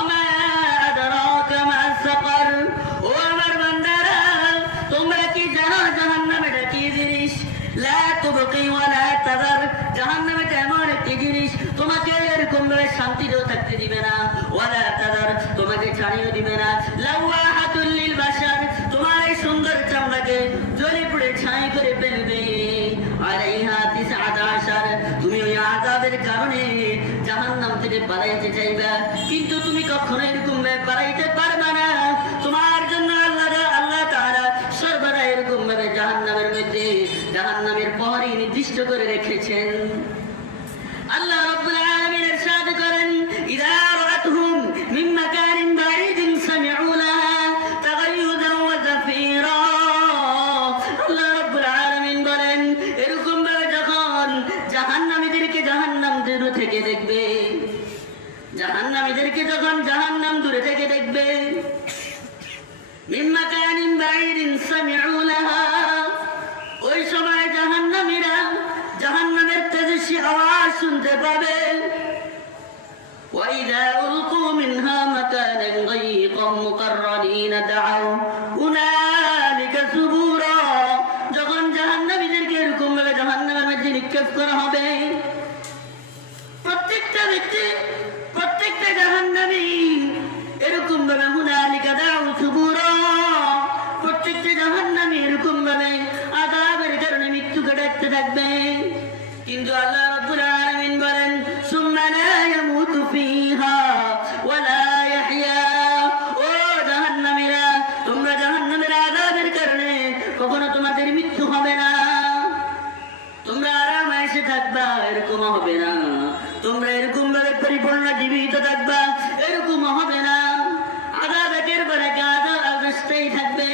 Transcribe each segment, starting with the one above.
ওয়ামা আদরাকা মা সাকার। ও আমার বান্দারা, তোমরা কি জানো জাহান্নাম এটা কি জিনিস? লা তুবকি ওয়া লা তাযার। জাহান্নাম এটা এমন একটি জিনিস, তোমাকে এরকম ভাবে শান্তিতেও থাকতে দিবে না, ওয়া লা তাযার, তোমাকে ছাড়িয়ে দিবে না। লাওয়াহাতুল লিল বাশার, তোমার এই সুন্দর চামড়াকে জ্বলে পুড়ে ছাই করে ফেলবে। আলাইহা 19, তুমি ওই আযাবের কারণে জাহান্নাম থেকে পালাইতে চাইবা, কিন্তু তুমি কখনো এরকম ভাবে পালাইতে পারবে না। তোমার জন্য আল্লাহ তাআলা সর্বদা এরকম ভাবে জাহান্নামের মধ্যে জাহান্নামের প্রহরী নির্দিষ্ট করে রেখেছেন। আল্লাহ রাব্বুল আলামিন ইরশাদ করেন, ইযা রাআতহুম মিন মাকানিন বাঈদিন সামি'উ লাহা তাগায়্যুযান ওয়া যাফীরা। আল্লাহ রাব্বুল আলামিন বলেন, এরকম ভাবে যখন জাহান্নামীদেরকে জাহান্নাম দূর থেকে দেখবে, জাহান্নামীদেরকে যখন জাহান্নাম দূরে থেকে দেখবে, মিন মাকানিন বাঈদিন সামি'উ লাহা, ওই সময় জাহান্নামীরা জাহান্নামের তেজস্বী আওয়াজ শুনতে পাবে। وَإِذَا أُلْقُوا مِنْهَا مَكَانًا ضَيِّقًا مُقَرَّنِينَ دَعَوْا هُنَالِكَ ثُبُورًا। যখন জাহান্নামীদেরকে এরকম ভাবে জাহান্নামের মধ্যে নিক্ষেপ করা হবে, প্রত্যেকটা ব্যক্তি, প্রত্যেকটা জাহান্নামী এরকম ভাবে হুনালিকা দাউ সুবুরা, প্রত্যেকটা জাহান্নামী এরকম ভাবে আযাবের কারণে মৃত্যুকে ডাকতে থাকবে। কিন্তু আল্লাহ রাব্বুল আলামিন বলেন, সুম্মা লা ইয়ামুতু ফিহা ওয়া লা ইয়াহইয়া। ও জাহান্নামীরা, তোমরা জাহান্নামের আযাবের কারণে কখনো তোমাদের মৃত্যু হবে না, তোমরা আরামে এসে থাকবা, এরকম হবে না। তোমরা এরকম ভাবে পরিপূর্ণ জীবিত থাকবা, এরকম হবে না। আযাব একের পর এক আযাব আসতেই থাকবে।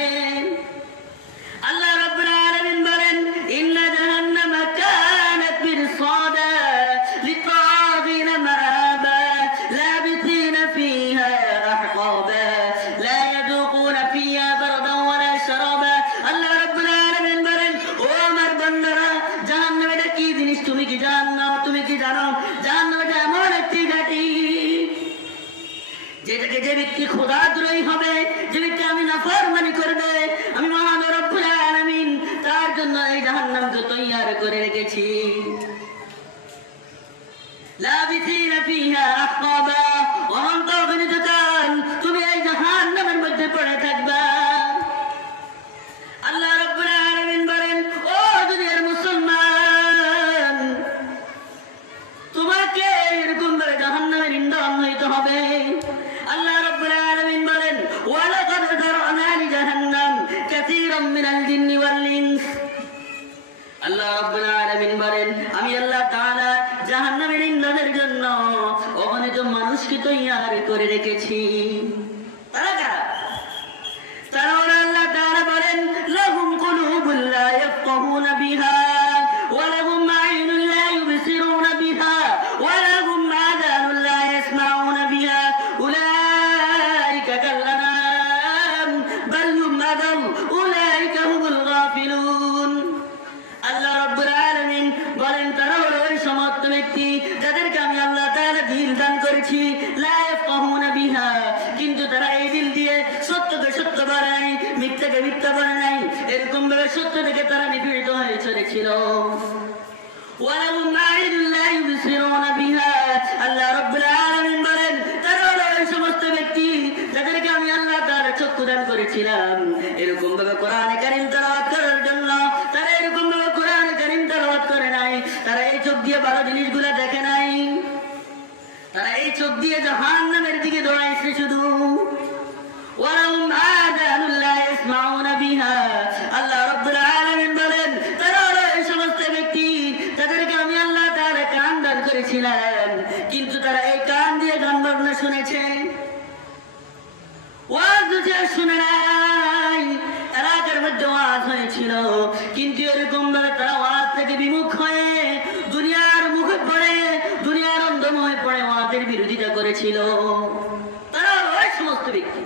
আল্লাহ রাব্বুল আলামিন বলেন, ইন্না জাহান্নামা কানাত মিরসাদা লিত্তাগিনা মাআবা লাবিসিনা ফিহা আহকাবা লা ইয়াযুকুনা ফিহা বারদান ওয়ালা শারাবা। আল্লাহ রাব্বুল আলামিন বলেন, ও আমার বান্দারা, জাহান্নাম এটা কি জিনিস তুমি কি জানো? তুমি কি জানো জাহান্নাম এটা এমন একটি ঘাটি, যেটাকে যে ব্যক্তি খোদাদ্রোহী হবে, যে ব্যক্তি আমি নাফরমানি করবে, আমি মহান রব্বুল আলামিন তার জন্য এই জাহান্নামকে তৈয়ার করে রেখেছি। লাবিসিনা ফিহা আহকাবা ওয়া মান তাগনিতান, তুমি এই জাহান্নামের মধ্যে পড়ে থাকবা। আল্লাহ রাব্বুল আলামিন বলেন, ও দুনিয়ার মুসলমান, তোমাকে এরকম ভাবে জাহান্নামের ইন্ধন হইতে হবে। আল্লাহ রাব্বুল আলামিন বলেন, ওয়ালাকাদ যারানা লিজাহান্নাম কাসীরাম মিনাল জিন্নি ওয়াল ইনস। আল্লাহ রাব্বুল আলামিন বলেন, আমি আল্লাহ তাআলা জাহান্নামের ইন্ধনের জন্য অগণিত মানুষকে তৈয়ার করে রেখেছি। তারা কারা? তারা আল্লাহ তাআলা বলেন, লাহুম কুলুবুন লা ইয়াফকাহুনা বিহা ওয়া লাহুম আ'ইনুন লা ইউবসিরুনা বিহা ওয়া লাহুম আযানুন লা ইয়াসমাউনা বিহা উলাইকা কাল্লানাম বাল হুম আদাল উলাইকা হুমুল গাফিলুন। আল্লাহ রাব্বুল আলামিন বলেন, তারা হলো ওই সমস্ত ব্যক্তি যাদেরকে আমি আল্লাহ তাআলা দিল দান করেছি, লা ইয়াফকাহুনা বিহা, কিন্তু তারা এই দিল দিয়ে সত্যকে সত্য বলে নাই, মিথ্যাকে মিথ্যা বলে নাই, এরকম ভাবে সত্য থেকে তারা নিপীড়িত হয়ে চলেছিল। ওয়ালাহুম আ'ইনুন লা ইউবসিরুনা বিহা, আল্লাহ রাব্বুল আলামিন বলেন, তারা হলো ওই সমস্ত ব্যক্তি যাদেরকে আমি আল্লাহ তাআলা চক্ষু দান করেছিলাম, এরকম ভাবে কোরআনে কারীম তেলাওয়াত করার জন্য। তারা এরকম ভাবে কোরআনে কারীম তেলাওয়াত করে নাই, তারা এই চোখ দিয়ে ভালো জিনিসগুলো দেখে নাই, তারা এই চোখ দিয়ে জাহান্নামের দিকে দৌড়াইছে শুধু। ওয়ালাহুম আযানুন লা ইয়াসমাউনা বিহা, আল্লাহ রাব্বুল আলামিন বলেন, তারা হলো এই সমস্ত ব্যক্তি যাদেরকে আমি আল্লাহ তাআলা কান দান করেছিলাম, কিন্তু তারা এই কান দিয়ে গান বাজনা শুনেছে, ওয়াজ শুনে নাই। এলাকার মধ্যে ওয়াজ হয়েছিল, কিন্তু এরকম ভাবে তারা ওয়াজ থেকে বিমুখ হয়ে দুনিয়ার মুখে পড়ে, দুনিয়ার অন্ধময় পড়ে ওয়াজের বিরোধিতা করেছিল। তারা ওই সমস্ত ব্যক্তি।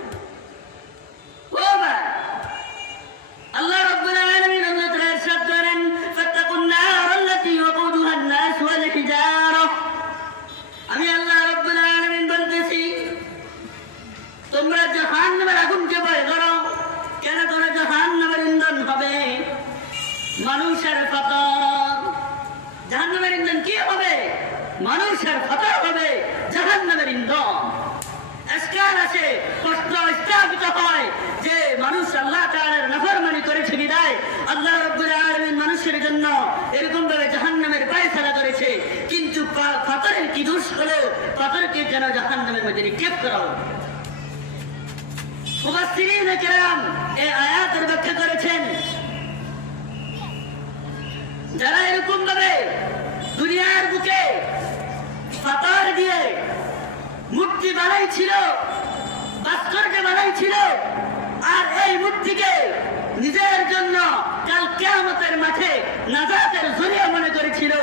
আল্লাহ রাব্বুল আলামিন আল্লাহ তাআলা ইরশাদ করেন, ফাত্তাকুন নার আল্লাতী ওয়াকুদুহা আন-নাস ওয়াল হিজারা। আমি আল্লাহ রাব্বুল আলামিন বলতেছি, মানুষের ফাতর হবে জাহান্নামের ইন্ধন। আজকাল আসে প্রশ্ন স্থাপিত হয় যে মানুষ আল্লাহ তাআলার নাফরমানি করেছে বিদায় আল্লাহ রাব্বুল আলামিন মানুষের জন্য এরকম ভাবে জাহান্নামের ফয়সালা করেছে, কিন্তু ফাতরের কি দোষ হলো ফাতরকে যেন জাহান্নামের মধ্যে নিক্ষেপ করা হলো। মুফাসসিরিনে কেরাম এই আয়াতের ব্যাখ্যা করেছেন, যারা এরকম ভাবে দুনিয়ার বুকে ফাতর দিয়ে মূর্তি বানাইছিল, ভাস্কর্য বানাইছিল, আর এই মূর্তিকে নিজের জন্য কাল কিয়ামতের মাঠে নাজাতের জরিয়া মনে করেছিল,